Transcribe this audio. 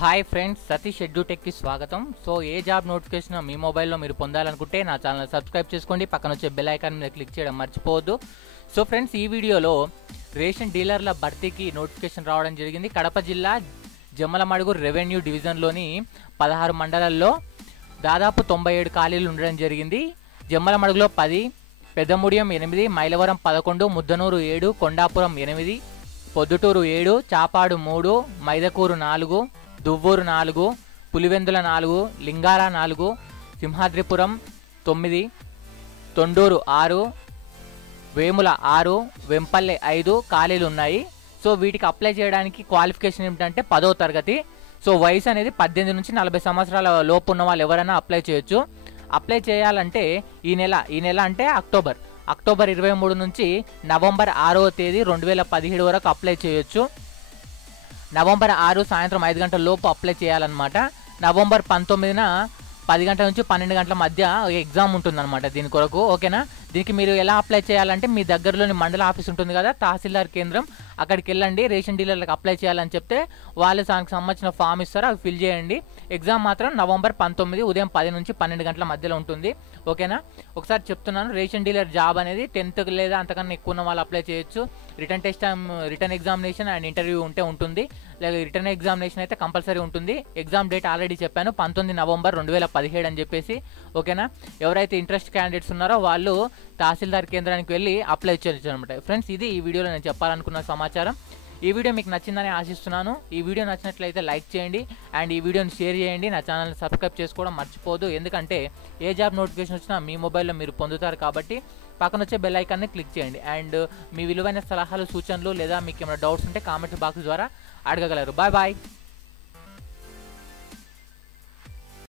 Hi friends, Satish ఎడ్యుటెక్కి స్వాగతం. So ఏ job notification మీ మొబైల్లో మీరు పొందాలనుకుంటే నా ఛానల్ సబ్స్క్రైబ్ చేసుకోండి, పక్కన వచ్చే బెల్ ఐకాన్ మీద క్లిక్ చేయడం మర్చిపోవద్దు. సో ఫ్రెండ్స్, ఈ వీడియోలో రేషన్ డీలర్ల భర్తీకి నోటిఫికేషన్ రావడం జరిగింది. కడప జిల్లా జమ్మలమడుగు రెవెన్యూ డివిజన్లోని 16 మండలాల్లో దాదాపు 97 ఖాళీలు ఉండడం జరిగింది. జమ్మలమడుగులో 10, పెద్దముడియం 8, మైలవరం 11, ముద్దనూరు 7, కొండాపురం 8, పొద్దుటూరు 7, చాపాడు 3, మైదకూరు 4, దువ్వూరు 4, పులివెందుల 4, లింగాల 4, సింహాద్రిపురం 9, తొండూరు 6, వేముల 6, వెంపల్లె 5 ఖాళీలు ఉన్నాయి. సో వీటికి అప్లై చేయడానికి క్వాలిఫికేషన్ ఏమిటంటే 10వ తరగతి. సో వయసు అనేది 18 నుంచి 40 సంవత్సరాల లోపు ఉన్న వాళ్ళు ఎవరైనా అప్లై చేయొచ్చు. అప్లై చేయాలంటే ఈ నెల అంటే అక్టోబర్ 23 నుంచి నవంబర్ 6వ తేదీ 2017 వరకు అప్లై చేయొచ్చు. నవంబర్ 6 సాయంత్రం 5 గంటల లోపు అప్లై చేయాలన్నమాట. నవంబర్ 19న 10 గంటల నుంచి 12 గంటల మధ్య ఎగ్జామ్ ఉంటుందన్నమాట దీని కొరకు. ఓకేనా? దీనికి మీరు ఎలా అప్లై చేయాలంటే మీ దగ్గరలోని మండల ఆఫీస్ ఉంటుంది కదా, తహసీల్దార్ కేంద్రం, అక్కడికి వెళ్ళండి. రేషన్ డీలర్లకు అప్లై చేయాలని చెప్తే వాళ్ళు దానికి సంబంధించిన ఫామ్ ఇస్తారు, అవి ఫిల్ చేయండి. ఎగ్జామ్ మాత్రం నవంబర్ 19 ఉదయం 10 నుంచి 12 గంటల మధ్యలో ఉంటుంది. ఓకేనా? ఒకసారి చెప్తున్నాను, రేషన్ డీలర్ జాబ్ అనేది 10th లేదా అంతకన్నా ఎక్కువ ఉన్న వాళ్ళు అప్లై చేయొచ్చు. రిటర్న్ ఎగ్జామినేషన్ అండ్ ఇంటర్వ్యూ ఉంటుంది. లేదా రిటర్న్ ఎగ్జామినేషన్ అయితే కంపల్సరీ ఉంటుంది. ఎగ్జామ్ డేట్ ఆల్రెడీ చెప్పాను, 19 నవంబర్ 2017 అని చెప్పేసి. ఓకేనా? ఎవరైతే ఇంట్రెస్ట్ క్యాండిడేట్స్ ఉన్నారో వాళ్ళు తహసీల్దార్ కేంద్రానికి వెళ్ళి అప్లై చేయొచ్చు అనమాట. ఫ్రెండ్స్, ఇది ఈ వీడియోలో నేను చెప్పాలనుకున్న సమాచారం. ఈ వీడియో మీకు నచ్చిందని ఆశిస్తున్నాను. ఈ వీడియో నచ్చినట్లయితే లైక్ చేయండి అండ్ ఈ వీడియోని షేర్ చేయండి. నా ఛానల్ని సబ్స్క్రైబ్ చేసుకోవడం మర్చిపోదు, ఎందుకంటే ఏ జాబ్ నోటిఫికేషన్ వచ్చినా మీ మొబైల్లో మీరు పొందుతారు కాబట్టి పక్కన వచ్చే బెల్ ఐకాన్ని క్లిక్ చేయండి. అండ్ మీ విలువైన సలహాలు, సూచనలు లేదా మీకు ఏమైనా డౌట్స్ ఉంటే కామెంట్ బాక్స్ ద్వారా అడగగలరు. Bye bye.